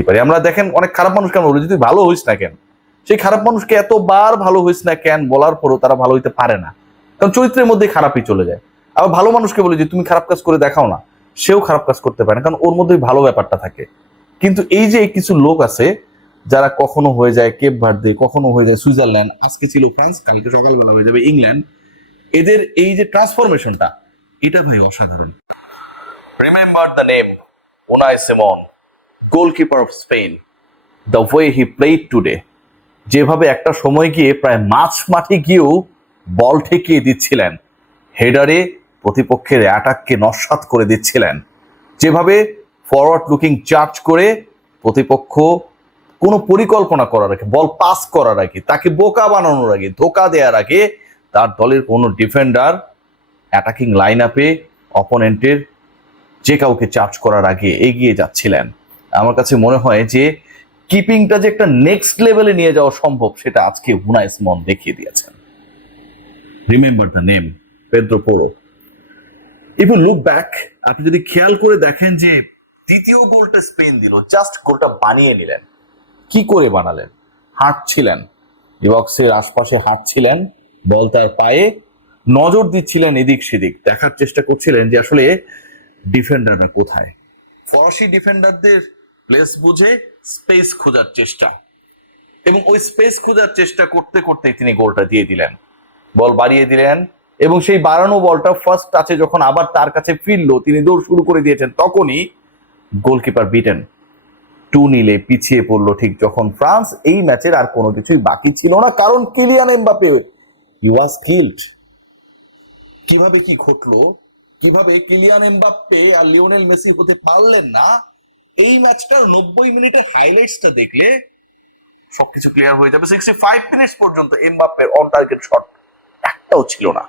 পারি। আমরা দেখেন অনেক খারাপ মানুষ কেন বলি, যদি ভালো হইস না কেন, সেই খারাপ মানুষকে এতবার ভালো হইস না কেন বলার পরও তারা ভালো হইতে পারে না, কারণ চরিত্রের মধ্যে খারাপই চলে যায়। আবার ভালো মানুষকে বলি যে তুমি খারাপ কাজ করে দেখাও না, সেও খারাপ কাজ করতে পারে না, কারণ ওর মধ্যেই ভালো ব্যাপারটা থাকে। কিন্তু এই যে কিছু লোক আছে যারা কখনো হয়ে যায় কেপ ভার্দে, কখনো হয়ে যায় সুইজারল্যান্ড, আজকে ছিল ফ্রান্স, কালকে সকালবেলা হয়ে যাবে ইংল্যান্ড, এদের এই যে ট্রান্সফরমেশনটা, এটা ভাই অসাধারণ। Remember the name Unai Simon, goalkeeper of Spain, the way he played today. যেভাবে একটা সময় গিয়ে প্রায় মাঠে গিয়েও বল ঠেকিয়ে দিচ্ছিলেন, হেডারে প্রতিপক্ষের অ্যাটাককে নস্যাৎ করে দিচ্ছিলেন, যেভাবে ফরওয়ার্ড লুকিং চার্জ করে প্রতিপক্ষ কোনো পরিকল্পনা করার আগে, বল পাস করার আগে, তাকে বোকা বানানোর আগে, ধোকা দেওয়ার আগে তার দলের কোনো ডিফেন্ডার অ্যাটাকিং লাইন আপে অপোনেন্টের যে কাউকে চার্জ করার আগে এগিয়ে যাচ্ছিলেন। আমার কাছে মনে হয় যে কিপিংটা যে একটা নেক্সট লেভেলে নিয়ে যাওয়া সম্ভব, সেটা আজকে উনাই সিমন দেখিয়ে দিয়েছেন। Remember the name Pedro Porro. If you look back, আপনি যদি খেয়াল করে দেখেন যে দ্বিতীয় গোলটা স্পেন দিল, জাস্ট গোলটা বানিয়ে নিলেন। কি করে বানালেন? হাঁটছিলেন, বক্সের আশপাশে হাঁটছিলেন, বল তার পায়ে, নজর দিচ্ছিলেন এদিক সেদিক, দেখার চেষ্টা করছিলেন যে আসলে ডিফেন্ডাররা কোথায়। ফরাসি ডিফেন্ডারদের প্লেস বুঝে স্পেস খোঁজার চেষ্টা, এবং ওই স্পেস খোঁজার চেষ্টা করতে করতে তিনি গোলটা দিয়ে দিলেন, বল বাড়িয়ে দিলেন, এবং সেই বাড়ানো বলটা ফার্স্ট টাচে যখন আবার তার কাছে ফিরলো, তিনি দৌড় শুরু করে দিয়েছেন, তখনই গোলকিপার বিটেন। 2-0 পিছিয়ে পড়লো ঠিক যখন ফ্রান্স। এই ম্যাচের আর কোনো কিছুই বাকি ছিল না, কারণ Kylian Mbappe he was killed. কিভাবে কি ঘটলো, কিভাবে কিলিয়ান এমবাপ্পে আর লিওনেল মেসি হতে পারলেন না, এই ম্যাচটার 90 মিনিটের হাইলাইটসটা দেখলে সবকিছু ক্লিয়ার হয়ে যাবে। 65 মিনিটস পর্যন্ত এমবাপ্পের অন টার্গেট শট একটাও ছিল না।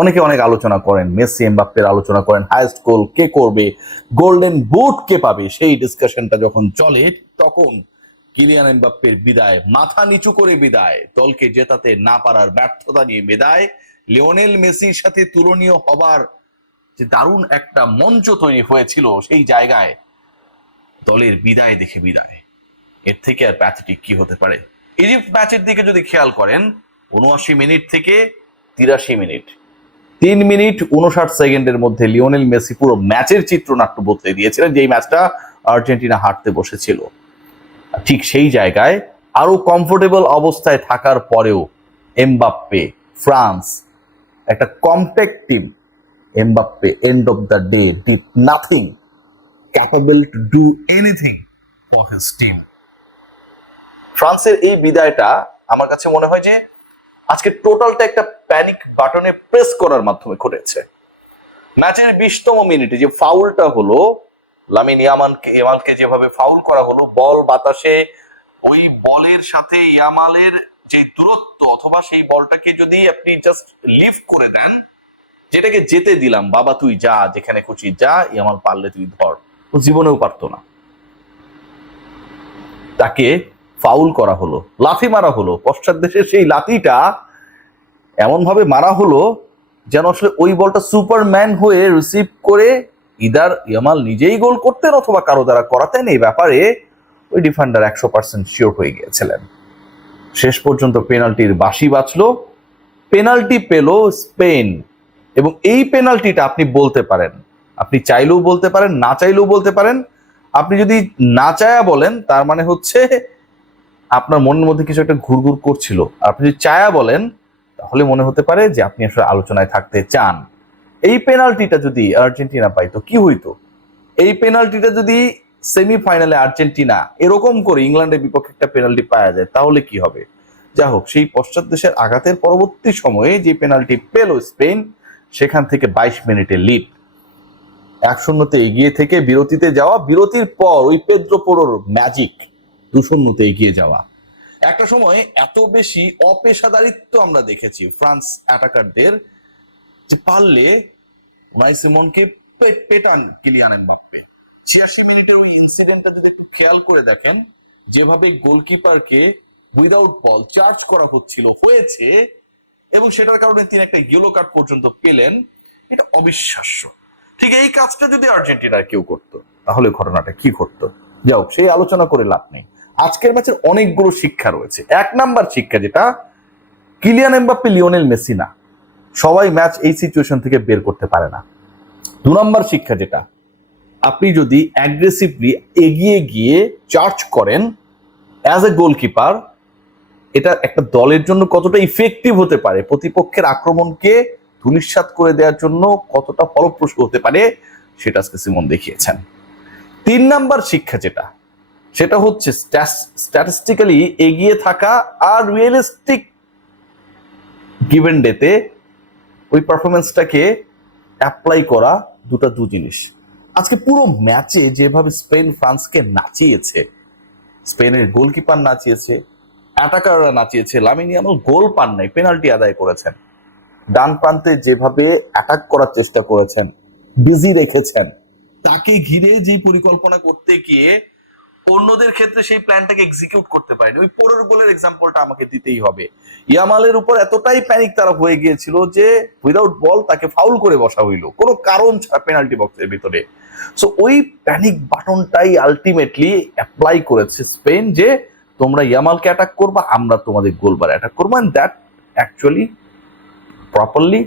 অনেকে অনেক আলোচনা করেন, মেসি এমবাপ্পের আলোচনা করেন, হাইয়েস্ট গোল কে করবে, গোল্ডেন বুট কে পাবে, সেই ডিসকাশনটা যখন চলে তখন কিলিয়ান এমবাপ্পের বিদায়, মাথা নিচু করে বিদায়, দলকে জেতাতে না পারার ব্যর্থতা নিয়ে বিদায়, লিওনেল মেসির সাথে তুলনীয় হবার যে দারুণ একটা মঞ্চ তৈরি হয়েছিল, সেই জায়গায় দলের বিদায় দেখে বিদায়। এর থেকে আর প্যাথেটিক কি হতে পারে? ইজিপ্ট ম্যাচের দিকে যদি খেয়াল করেন, 79 মিনিট থেকে 83 মিনিট, 3 মিনিট 59 সেকেন্ডের মধ্যে লিওনেল মেসি পুরো ম্যাচের চিত্রনাট্য বদলে দিয়েছিলেন, যেই ম্যাচটা আর্জেন্টিনা হারতে বসেছিল। ঠিক সেই জায়গায় আরো কমফোর্টেবল অবস্থায় থাকার পরেও এমবাপ্পে, ফ্রান্স, একটা compact team, Mbappe end of the day did nothing, capable to do anything for his team. ফ্রান্সের এই বিদায়টা আমার কাছে মনে হয় যে আজকে টোটালটা একটা প্যানিক বাটনে প্রেস করার মাধ্যমে ঘটেছে। ম্যাচের 20তম মিনিটে যে ফাউলটা হলো, লামিন ইয়ামালকে যেভাবে ফাউল করা হলো, বল বাতাসে, ওই বলের সাথে ইয়ামালের যে দূরত্ব, অথবা সেই বলটাকে যদি আপনি জাস্ট লিফট করে দেন, যেটাকে যেতে দিলাম বাবা, তুই যা যেখানে খুশি যা, ইয়ামাল পারলে তুই ধর, ও জীবনেও পারতো না। তাকে ফাউল করা হলো, লাথি মারা হলো, পশ্চাৎ দেশের সেই লাথিটা এমন ভাবে মারা হলো যেন আসলে ওই বলটা সুপারম্যান হয়ে রিসিভ করে ইদার ইয়ামাল নিজেই গোল করতেন অথবা কারো দ্বারা করাতেন। এই ব্যাপারে ওই ডিফেন্ডার 100% শিওর হয়ে গিয়েছিলেন। শেষ পর্যন্ত পেনাল্টির বাঁশি বাজলো, পেনাল্টি পেল স্পেন, এবং এই পেনাল্টিটা আপনি বলতে পারেন, আপনি চাইলেও বলতে পারেন, না চাইলেও বলতে পারেন। আপনি যদি না চায়া বলেন, তার মানে হচ্ছে আপনার মনের মধ্যে কিছু একটা ঘুরঘুর করছিল। আপনি যদি চায়া বলেন, তাহলে মনে হতে পারে যে আপনি আসলে আলোচনায় থাকতে চান। এই পেনাল্টিটা যদি আর্জেন্টিনা পাইতো কি হইতো? এই পেনাল্টিটা যদি সেমিফাইনালে আর্জেন্টিনা এরকম করে ইংল্যান্ডের বিপক্ষে একটা পেনাল্টি পাওয়া যায়, তাহলে কি হবে? যা হোক, সেই পশ্চাৎ দেশের আঘাতের পরবর্তী সময়ে যে পেনাল্টি পেল স্পেন, সেখান থেকে 22 মিনিটে লিড, 1-0 এগিয়ে থেকে বিরতিতে যাওয়া, বিরতির পর ওই পেদ্রো পোরোর ম্যাজিক 2-0 এগিয়ে যাওয়া। একটা সময় এত বেশি অপেশাদারিত্ব আমরা দেখেছি ফ্রান্স অ্যাটাকারদের, যে পারলে উনাই সিমনকে পেটান কিলিয়ান এমবাপ্পে। 86 মিনিটের ওই ইনসিডেন্টটা যদি একটু খেয়াল করে দেখেন, যেভাবে গোলকিপারকে উইদাউট বল চার্জ করা হয়েছে, এবং সেটার কারণে তিনি একটা ইয়েলো কার্ড পর্যন্ত পেলেন, এটা অবিশ্বাস্য। ঠিক এই কাজটা যদি আর্জেন্টিনার কেউ করতো, তাহলে ঘটনাটা কি ঘটতো? যাও সেই আলোচনা করে লাভ নেই। আজকের ম্যাচের অনেকগুলো শিক্ষা রয়েছে। 1 নাম্বার শিক্ষা যেটা, কিলিয়ান এমবাপ্পে লিওনেল মেসি না, সবাই ম্যাচ এই সিচুয়েশন থেকে বের করতে পারে না। 2 নাম্বার শিক্ষা যেটা, আপনি যদি অ্যাগ্রেসিভলি এগিয়ে গিয়ে চার্জ করেন অ্যাজ এ গোলকিপার, এটা একটা দলের জন্য কতটা ইফেক্টিভ হতে পারে, প্রতিপক্ষের আক্রমণকে ধূলিসাৎ করে দেওয়ার জন্য কতটা ফলপ্রসূ হতে পারে, সেটা আজকে সিমন দেখিয়েছেন। 3 নাম্বার শিক্ষা যেটা, সেটা হচ্ছে স্ট্যাটিস্টিক্যালি এগিয়ে থাকা আর রিয়েলিস্টিক গিভেন ডেতে ওই পারফরমেন্সটাকে অ্যাপ্লাই করা, দু জিনিস। আজকে পুরো ম্যাচে যেভাবে স্পেন ফ্রান্সকে নাচিয়েছে, স্পেনের গোলকিপার নাচিয়েছে, অ্যাটাকাররা নাচিয়েছে, লামিন ইয়ামাল গোল পান নাই, পেনাল্টি আদায় করেছেন, ডান প্রান্তে যেভাবে অ্যাটাক করার চেষ্টা করেছেন, বিজি রেখেছেন, তাকে ঘিরে যে পরিকল্পনা করতে গিয়ে অন্যদের ক্ষেত্রে সেই প্ল্যানটাকে এক্সিকিউট করতে পারেনি। ওই পরের গোলের এক্সাম্পলটা আমাকে দিতেই হবে। ইয়ামালের উপর এতটাই প্যানিক তারা হয়ে গিয়েছিল যে উইদাউট বল তাকে ফাউল করে বসা হইল কোনো কারণ ছাড়া পেনাল্টি বক্সের ভিতরে। সো ওই প্যানিক বাটনটাই আলটিমেটলি অ্যাপ্লাই করেছে স্পেন, যে তোমরা ইয়ামালকে অ্যাটাক করবা, আমরা তোমাদের গোলবার অ্যাটাক করবো, and that actually properly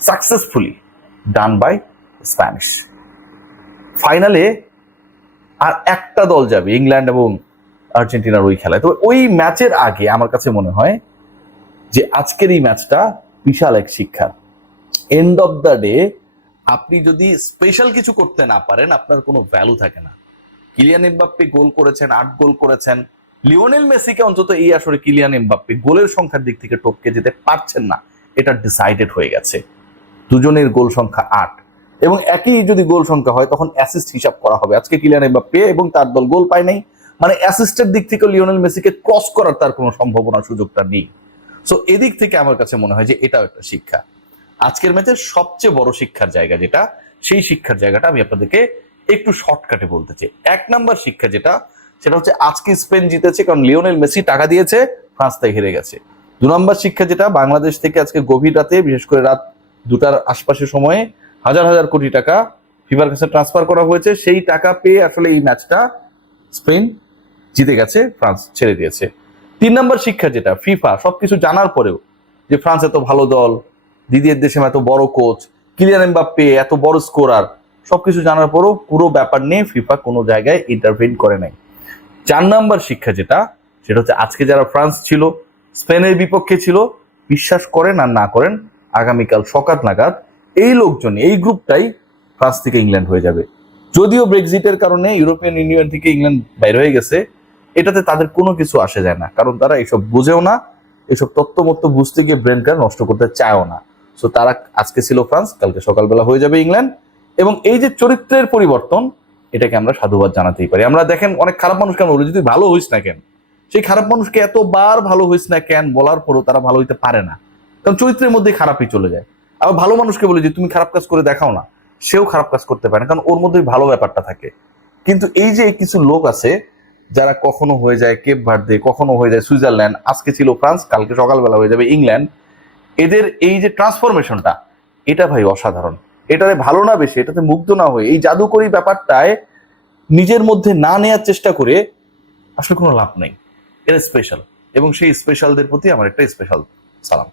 successfully done by Spanish. ফাইনালে আর একটা দল যাবে, ইংল্যান্ড এবং আর্জেন্টিনার ওই খেলায়। তবে ওই ম্যাচের আগে আমার কাছে মনে হয় যে আজকের এই ম্যাচটা বিশাল এক শিক্ষা। এন্ড অফ দ্য ডে আপনি যদি স্পেশাল কিছু করতে না পারেন, আপনার কোনো ভ্যালু থাকে না। কিলিয়ান এমবাপ্পে গোল করেছেন, 8 গোল করেছেন, লিওনেল মেসিকে অন্তত এই আসরে কিলিয়ান এমবাপ্পে গোলের সংখ্যার দিক থেকে টপকে যেতে পারছেন না, এটা ডিসাইডেড হয়ে গেছে। দুজনের গোল সংখ্যা 8, এবং একই যদি গোল সংখ্যা হয় তখন অ্যাসিস্ট হিসাব করা হবে। আজকে কিলিয়ান এমবাপ্পে এবং তার দল গোল পায় নাই, মানে অ্যাসিস্টের দিক থেকে লিওনেল মেসিকে ক্রস করার তার কোনো সম্ভাবনা, সুযোগটা নেই। সো এদিক থেকে আমার কাছে মনে হয় যে এটাও একটা শিক্ষা। আজকের ম্যাচের সবচেয়ে বড় শিক্ষার জায়গা যেটা, সেই শিক্ষার জায়গাটা আমি আপনাদেরকে একটু শর্টকাটে বলতে চাই। 1 নাম্বার শিক্ষা যেটা, সেটা হচ্ছে আজকে স্পেন জিতেছে কারণ লিওনেল মেসি টাকা দিয়েছে, ফ্রান্স তাই হেরে গেছে। 2 নাম্বার শিক্ষা যেটা, বাংলাদেশ থেকে আজকে গভীর রাতে, বিশেষ করে রাত 2টার আশপাশের সময়ে হাজার হাজার কোটি টাকা ফিফার কাছে ট্রান্সফার করা হয়েছে, সেই টাকা পেয়ে আসলে এই ম্যাচটা স্পেন জিতে গেছে, ফ্রান্স ছেড়ে দিয়েছে। 3 নাম্বার শিক্ষা যেটা, ফিফা সবকিছু জানার পরেও, যে ফ্রান্স এত ভালো দল, দিদিয়ের দেশে এত বড় কোচ, কিলিয়ান এমবাপ্পে এত বড় স্কোরার, সবকিছু জানার পরেও পুরো ব্যাপার নিয়ে ফিফা কোনো জায়গায় ইন্টারভেন করে নাই। 4 নাম্বার শিক্ষা যেটা, সেটা হচ্ছে আজকে যারা ফ্রান্স ছিল, স্পেনের বিপক্ষে ছিল, বিশ্বাস করেন আর না করেন, আগামীকাল সকাল নাগাদ এই লোকজন, এই গ্রুপটাই ফ্রান্স থেকে ইংল্যান্ড হয়ে যাবে। যদিও ব্রেক্সিটের কারণে ইউরোপিয়ান ইউনিয়ন থেকে ইংল্যান্ড বাইরে হয়ে গেছে, এটাতে তাদের কোনো কিছু আসে যায় না, কারণ তারা এসব বুঝেও না, এসব তত্ত্বমত্ত্ব বুঝতে গিয়ে ব্রেনটা নষ্ট করতে চায়ও না। সো তারা আজকে ছিল ফ্রান্স, কালকে সকালবেলা হয়ে যাবে ইংল্যান্ড। এবং এই যে চরিত্রের পরিবর্তন, এটাকে আমরা সাধুবাদ জানাতেই পারি। আমরা দেখেন অনেক খারাপ মানুষ কেন বলে, যদি ভালো হইস না কেন, সেই খারাপ মানুষকে এতবার ভালো হইস না কেন বলার পরও তারা ভালো হইতে পারে না, কারণ চরিত্রের মধ্যে খারাপই চলে যায়। আবার ভালো মানুষকে বলে যে তুমি খারাপ কাজ করে দেখাও না, সেও খারাপ কাজ করতে পারে না, কারণ ওর মধ্যে ভালো ব্যাপারটা থাকে। কিন্তু এই যে কিছু লোক আছে যারা কখনো হয়ে যায় কেপ ভার্দে, কখনো হয়ে যায় সুইজারল্যান্ড, আজকে ছিল ফ্রান্স, কালকে সকালবেলা হয়ে যাবে ইংল্যান্ড, এদের এই যে ট্রান্সফরমেশনটা, এটা ভাই অসাধারণ। এটাতে ভালো না বেশি, এটাতে মুগ্ধ না হয়ে এই জাদুকরী ব্যাপারটায় নিজের মধ্যে না নেয়ার চেষ্টা করে আসলে কোনো লাভ নেই। এটা স্পেশাল, এবং সেই স্পেশালদের প্রতি আমার একটা স্পেশাল সালাম।